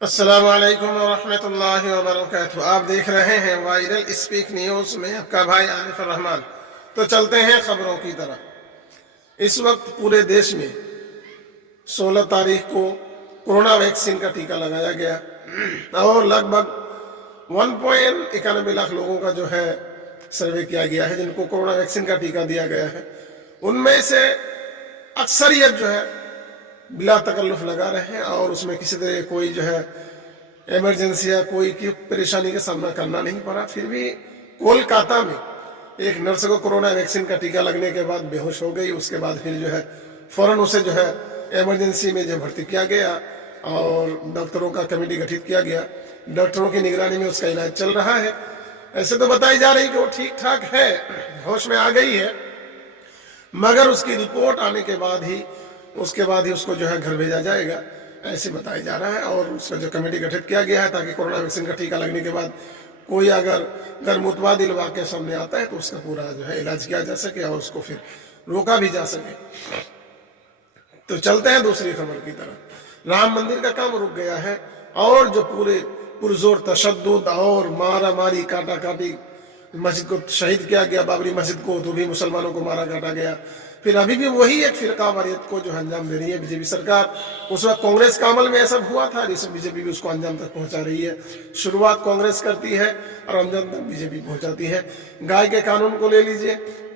अस्सलामु अलैकुम वरहमतुल्लाहि वबरकातुहू। आप देख रहे हैं वायरल स्पीक न्यूज़ में आपका भाई आरिफ रहमान। तो चलते हैं खबरों की तरफ। इस वक्त पूरे देश में 16 तारीख को कोरोना वैक्सीन का टीका लगाया गया और लगभग 1.91 लाख लोगों का जो है सर्वे किया गया है जिनको कोरोना वैक्सीन का टीका दिया गया है। उनमें से अक्सरियत जो है बिला तकल्लुफ लगा रहे हैं और उसमें किसी तरह कोई जो है इमरजेंसी या कोई की परेशानी का सामना करना नहीं पड़ा। फिर भी कोलकाता में एक नर्स को कोरोना वैक्सीन का टीका लगने के बाद बेहोश हो गई। उसके बाद फिर जो है फौरन उसे जो है इमरजेंसी में जो भर्ती किया गया और डॉक्टरों का कमेटी गठित किया गया। डॉक्टरों की निगरानी में उसका इलाज चल रहा है। ऐसे तो बताई जा रही कि वो ठीक ठाक है, होश में आ गई है, मगर उसकी रिपोर्ट आने के बाद ही उसको जो है घर भेजा जाएगा, ऐसे बताया जा रहा है। और उसका जो कमेटी गठित किया गया है ताकि कोरोना वैक्सीन का टीका लगने के बाद कोई अगर मुतबादिल वाक़या सामने आता है तो उसका पूरा जो है इलाज किया जा सके और उसको फिर रोका भी जा सके। तो चलते हैं दूसरी खबर की तरफ। राम मंदिर का काम रुक गया है और जो पूरे पुरजोर तशद्दुद और मारा मारी काटा काटी मस्जिद को शहीद किया गया, बाबरी मस्जिद को, तो भी मुसलमानों को मारा काटा गया। फिर अभी भी वही एक फिरका वारियत को जो अंजाम दे रही है बीजेपी सरकार। उस वक्त कांग्रेस का अमल में ऐसा हुआ था, जिसमें बीजेपी भी उसको अंजाम तक पहुंचा रही है। शुरुआत कांग्रेस करती है और अंजाम तक बीजेपी पहुंचाती है। गाय के कानून को ले लीजिए,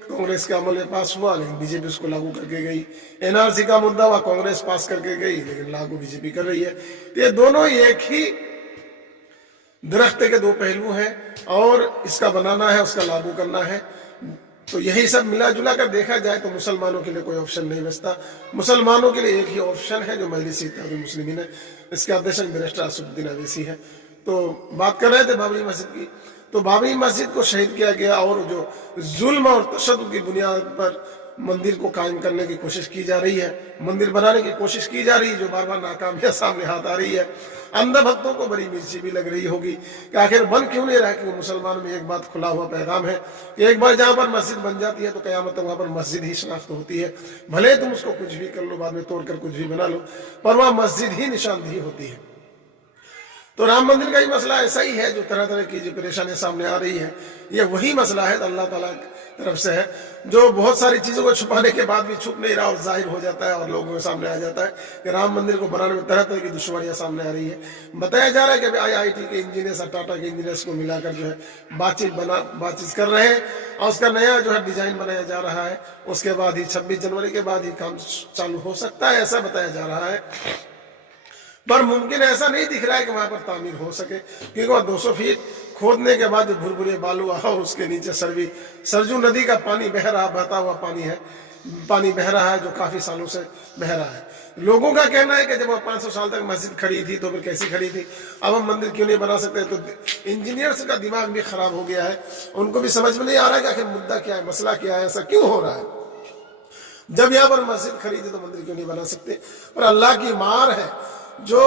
कांग्रेस के अमल में पास हुआ लेकिन बीजेपी उसको लागू करके गई। एनआरसी का मुद्दा हुआ, कांग्रेस पास करके गई लेकिन लागू बीजेपी कर रही है। तो ये दोनों एक ही दरख्त के दो पहलू हैं और इसका बनाना है, उसका लागू करना है। तो यही सब मिला जुला कर देखा जाए तो मुसलमानों के लिए कोई ऑप्शन नहीं बचता। मुसलमानों के लिए एक ही ऑप्शन है जो मजलिस इत्तेहादुल मुस्लिमीन है, इसके अध्यक्ष बैरिस्टर असदुद्दीन अवैसी है। तो बात कर रहे थे बाबरी मस्जिद की। तो बाबरी मस्जिद को शहीद किया गया और जो जुल्म और तशद्दुद की बुनियाद पर मंदिर को कायम करने की कोशिश की जा रही है, मंदिर बनाने की कोशिश की जा रही है, जो बार बार नाकामियां सामने हाथ आ रही है। अंधा भक्तों को बड़ी मिर्ची भी लग रही होगी कि आखिर बन क्यों नहीं रहा। कि मुसलमानों में एक बात खुला हुआ पैगाम है कि एक बार जहां पर मस्जिद बन जाती है तो कयामत तक वहां पर मस्जिद ही शनाख्त होती है। भले तुम उसको कुछ भी कर लो, बाद में तोड़कर कुछ भी बना लो, पर वह मस्जिद ही निशानदेही होती है। तो राम मंदिर का ही मसला ऐसा ही है, जो तरह तरह की जो परेशानियां सामने आ रही है, ये वही मसला है अल्लाह ताला की तरफ से है, जो बहुत सारी चीजों को छुपाने के बाद भी छुप नहीं रहा और जाहिर हो जाता है और लोगों के सामने आ जाता है कि राम मंदिर को बनाने में तरह तरह की दुश्वारियां सामने आ रही है। बताया जा रहा है कि IIT के इंजीनियर्स और टाटा के इंजीनियर्स को मिलाकर जो है बातचीत कर रहे हैं और उसका नया जो है डिजाइन बनाया जा रहा है। उसके बाद ही 26 जनवरी के बाद ही काम चालू हो सकता है, ऐसा बताया जा रहा है। पर मुमकिन ऐसा नहीं दिख रहा है कि वहां पर तामीर हो सके, क्योंकि वह 200 फीट खोदने के बाद भुरभुरे बालू और उसके नीचे सरजू नदी का पानी बहता हुआ पानी बह रहा है, जो काफी सालों से बह रहा है। लोगों का कहना है कि जब वह 500 साल तक मस्जिद खड़ी थी तो फिर कैसी खड़ी थी, अब हम मंदिर क्यों नहीं बना सकते। तो इंजीनियर्स का दिमाग भी खराब हो गया है, उनको भी समझ में नहीं आ रहा है कि आखिर मुद्दा क्या है, मसला क्या है, ऐसा क्यों हो रहा है। जब यहाँ पर मस्जिद खड़ी थी तो मंदिर क्यों नहीं बना सकते। पर अल्लाह की मार है, जो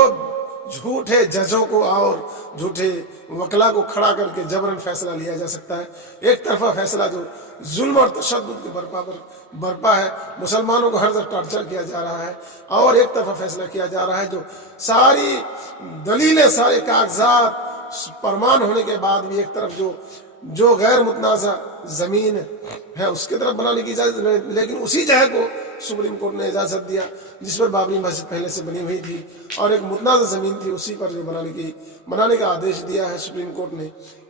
झूठे जजों को और झूठे वकला को खड़ा करके जबरन फैसला लिया जा सकता है। एक तरफा फैसला जो जुल्म और तशद्दुद के बरपा है, मुसलमानों को हर तरफ टॉर्चर किया जा रहा है, और एक तरफा फैसला किया जा रहा है जो सारी दलीलें, सारे कागजात प्रमाण होने के बाद भी एक तरफ जो गैर मुतनाज़ा जमीन है उसके तरफ बनाने की इजाजत, लेकिन उसी जगह को सुप्रीम कोर्ट ने इजाजत दिया जिस पर बाबरी मस्जिद पहले से बनी हुई थी और एक मुतनाज़ा जमीन थी, उसी पर जो बनाने का आदेश दिया है सुप्रीम कोर्ट ने।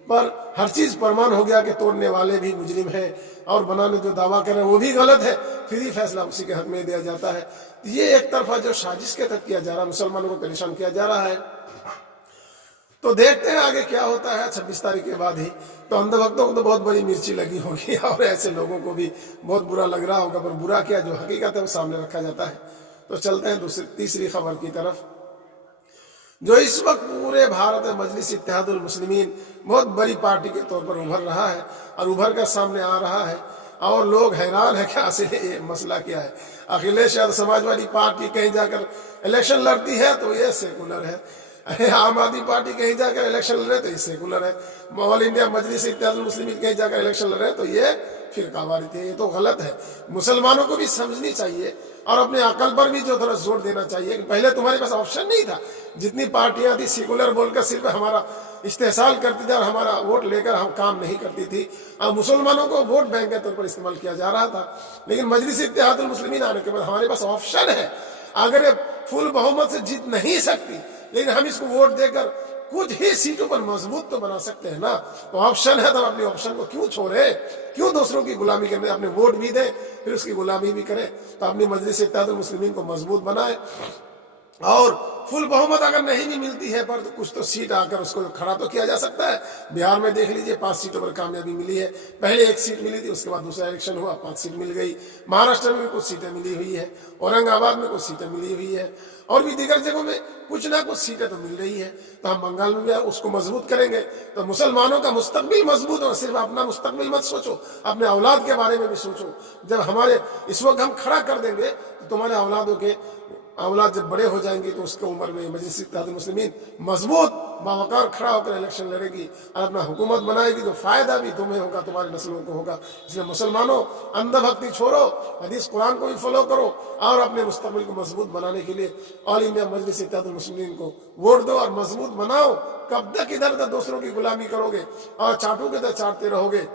पर हर चीज प्रमाण हो गया कि तोड़ने वाले भी मुजरिम हैं और बनाने जो दावा कर रहे हैं वो भी गलत है, फिर ही फैसला उसी के हक में दिया जाता है। ये एक तरफा जो साजिश के तहत किया जा रहा है, मुसलमानों को परेशान किया जा रहा है। तो देखते हैं आगे क्या होता है 26 तारीख के बाद ही। तो अंधभक्तों को तो बहुत बड़ी मिर्ची लगी होगी और ऐसे लोगों को भी बहुत बुरा लग रहा होगा, पर बुरा क्या, जो हकीकत है वो सामने रखा जाता है। तो चलते हैं तीसरी खबर की तरफ। जो इस वक्त पूरे भारत में मजलिस इत्तेहादुल मुस्लिमीन बहुत बड़ी पार्टी के तौर पर उभर रहा है और उभर कर सामने आ रहा है, और लोग हैरान है कि आखिर ये मसला क्या है। अखिलेश यादव समाजवादी पार्टी कहीं जाकर इलेक्शन लड़ती है तो ये सेकुलर है, आम आदमी पार्टी कहीं जाकर इलेक्शन लड़ रहे तो ये सेकुलर है, ऑल इंडिया मजलिस इत्तेहादुल मुस्लिमीन कहीं जाकर इलेक्शन लड़ रहे तो ये फिरकावारी थे। ये तो गलत है। मुसलमानों को भी समझनी चाहिए और अपने अकल पर भी जो थोड़ा जोर देना चाहिए कि पहले तुम्हारे पास ऑप्शन नहीं था। जितनी पार्टियां थी सेकुलर बोलकर सिर्फ हमारा इस्तेहसाल करती थी और हमारा वोट लेकर हम काम नहीं करती थी। अब मुसलमानों को वोट बैंक के तौर पर इस्तेमाल किया जा रहा था। लेकिन मजलिस इत्तेहादुल मुस्लिमीन आने के बाद हमारे पास ऑप्शन है। अगर ये फुल बहुमत से जीत नहीं सकती, लेकिन हम इसको वोट देकर कुछ ही सीटों पर मजबूत तो बना सकते हैं ना। तो ऑप्शन है, तो अपने ऑप्शन को क्यों छोड़े, क्यों दूसरों की गुलामी करने, अपने वोट भी दे फिर उसकी गुलामी भी करे। तो अपनी मजलिस इत्तेहादुल मुस्लिमीन को मजबूत बनाए और फुल बहुमत अगर नहीं भी मिलती है पर तो कुछ तो सीट आकर उसको खड़ा तो किया जा सकता है। बिहार में देख लीजिए 5 सीटों पर कामयाबी मिली है। पहले 1 सीट मिली थी, उसके बाद दूसरा इलेक्शन हुआ 5 सीट मिल गई। महाराष्ट्र में भी कुछ सीटें मिली हुई है, औरंगाबाद में कुछ सीटें मिली हुई है और भी दीगर जगहों में कुछ ना कुछ सीटें तो मिल रही है। तो हम बंगाल में भी उसको मजबूत करेंगे तो मुसलमानों का मुस्तकबिल मजबूत हो। सिर्फ अपना मुस्तकबिल मत सोचो, अपने औलाद के बारे में भी सोचो। जब हमारे इस वक्त हम खड़ा कर देंगे तो तुम्हारे औलाद जब बड़े हो जाएंगे तो उसके उम्र में मजलिस इत्तेहादुल मुस्लिमीन मजबूत बावकार खड़ा होकर इलेक्शन लड़ेगी और अपना हुकूमत बनाएगी। तो फायदा भी तुम्हें होगा, तुम्हारे नस्लों को होगा। इसलिए मुसलमानों, अंधभक्ति छोड़ो, हदीस कुरान को भी फॉलो करो और अपने मुस्तकबिल को मजबूत बनाने के लिए ऑल इंडिया मजलिस इत्तेहादुल मुस्लिमीन को वोट दो और मजबूत बनाओ। कब तक इधर उधर दूसरों की गुलामी करोगे और चाटू के तरह चाटते रहोगे।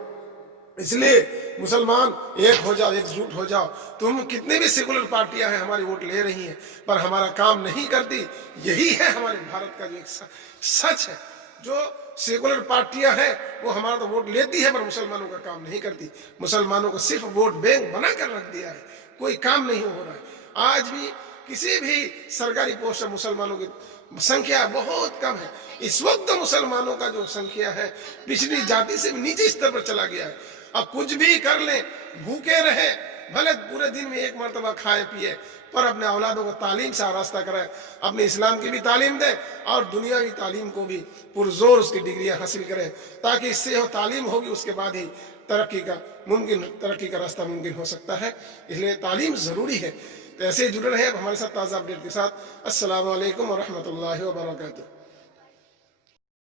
इसलिए मुसलमान एक हो जाओ, एकजुट हो जाओ। तुम कितने भी सेकुलर पार्टियां हैं हमारी वोट ले रही हैं पर हमारा काम नहीं करती। यही है हमारे भारत का जो एक सच है। जो सेकुलर पार्टियां हैं वो हमारा तो वोट लेती है पर मुसलमानों का काम नहीं करती। मुसलमानों को सिर्फ वोट बैंक बनाकर रख दिया है, कोई काम नहीं हो रहा है। आज भी किसी भी सरकारी पोस्ट में मुसलमानों की संख्या बहुत कम है। इस वक्त मुसलमानों का जो संख्या है पिछली जाति से भी नीचे स्तर पर चला गया है। अब कुछ भी कर ले, भूखे रहे, भले पूरे दिन में 1 मरतबा खाए पिए पर अपने औलादों को तालीम से आरास्ता कराए। अपने इस्लाम की भी तालीम दे और दुनियावी तालीम को भी पुरजोर उसकी डिग्रियां हासिल करे, ताकि इससे तालीम होगी उसके बाद ही तरक्की का रास्ता मुमकिन हो सकता है। इसलिए तालीम जरूरी है। तो ऐसे जुड़े रहे हमारे साथ ताज़ा अपडेट के साथ। अस्सलाम वालेकुम व रहमतुल्लाहि व बरकातुहू।